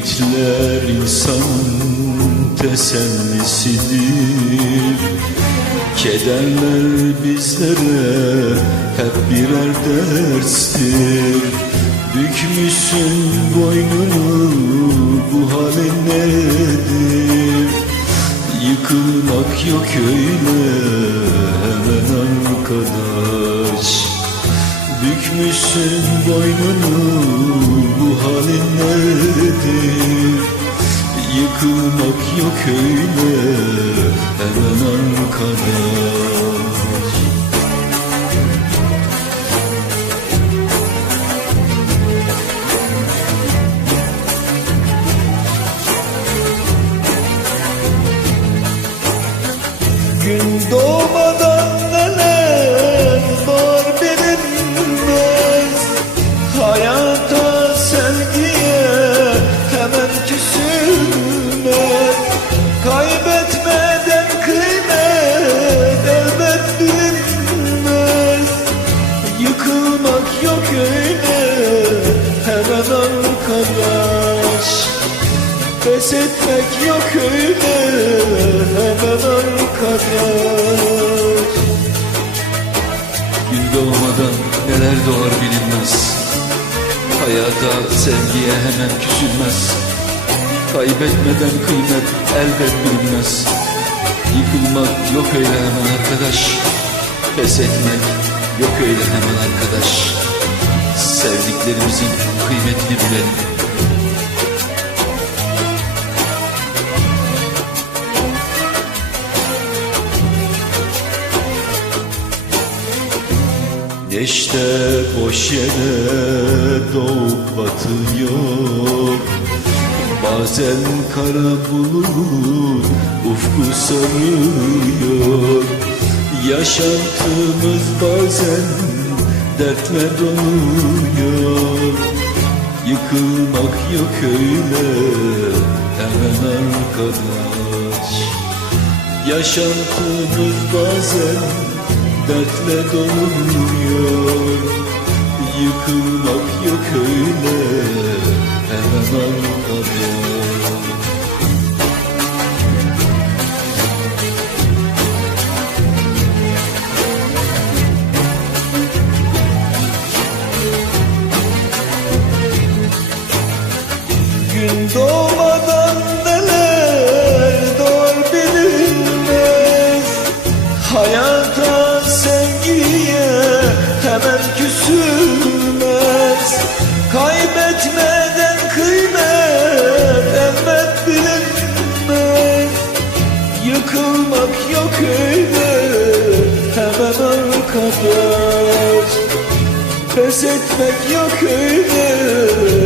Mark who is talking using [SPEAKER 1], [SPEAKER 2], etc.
[SPEAKER 1] Ümitler insanın tesellisidir. Kederler bizlere hep birer derstir. Bükmüşsün boynunu bu halin nedir? Yıkılmak yok öyle hemen arkadaş. Bükmüşsün boynunu halin nedir Yıkılmak yok öyle hemen arkadaş yok öyle. Hemen arkadaş. Pes etmek yok öyle. Hemen arkadaş. Gün doğmadan neler doğar bilinmez. Hayata sevgiye hemen küsülmez. Kaybetmeden kıymet elbet bilinmez Yıkılmak yok öyle hemen arkadaş. Pes etmek yok öyle hemen arkadaş Sevdiklerimizin kıymetini bilelim. Neşte boş yere doğup batıyor. Bazen kara bulut ufku sarıyor Yaşantımız bazen dertle doluyor Yıkılmak yok öyle hemen arkadaş. Yaşantımız bazen dertle doluyor Yıkılmak yok öyle hemen arkadaş doğmadan neler doğar bilinmez Hayata sevgiye hemen küsülmez. Kaybetmeden kıymet elbet bilinmez. Yıkılmak yok öyle hemen arkadaş Pes etmek yok öyle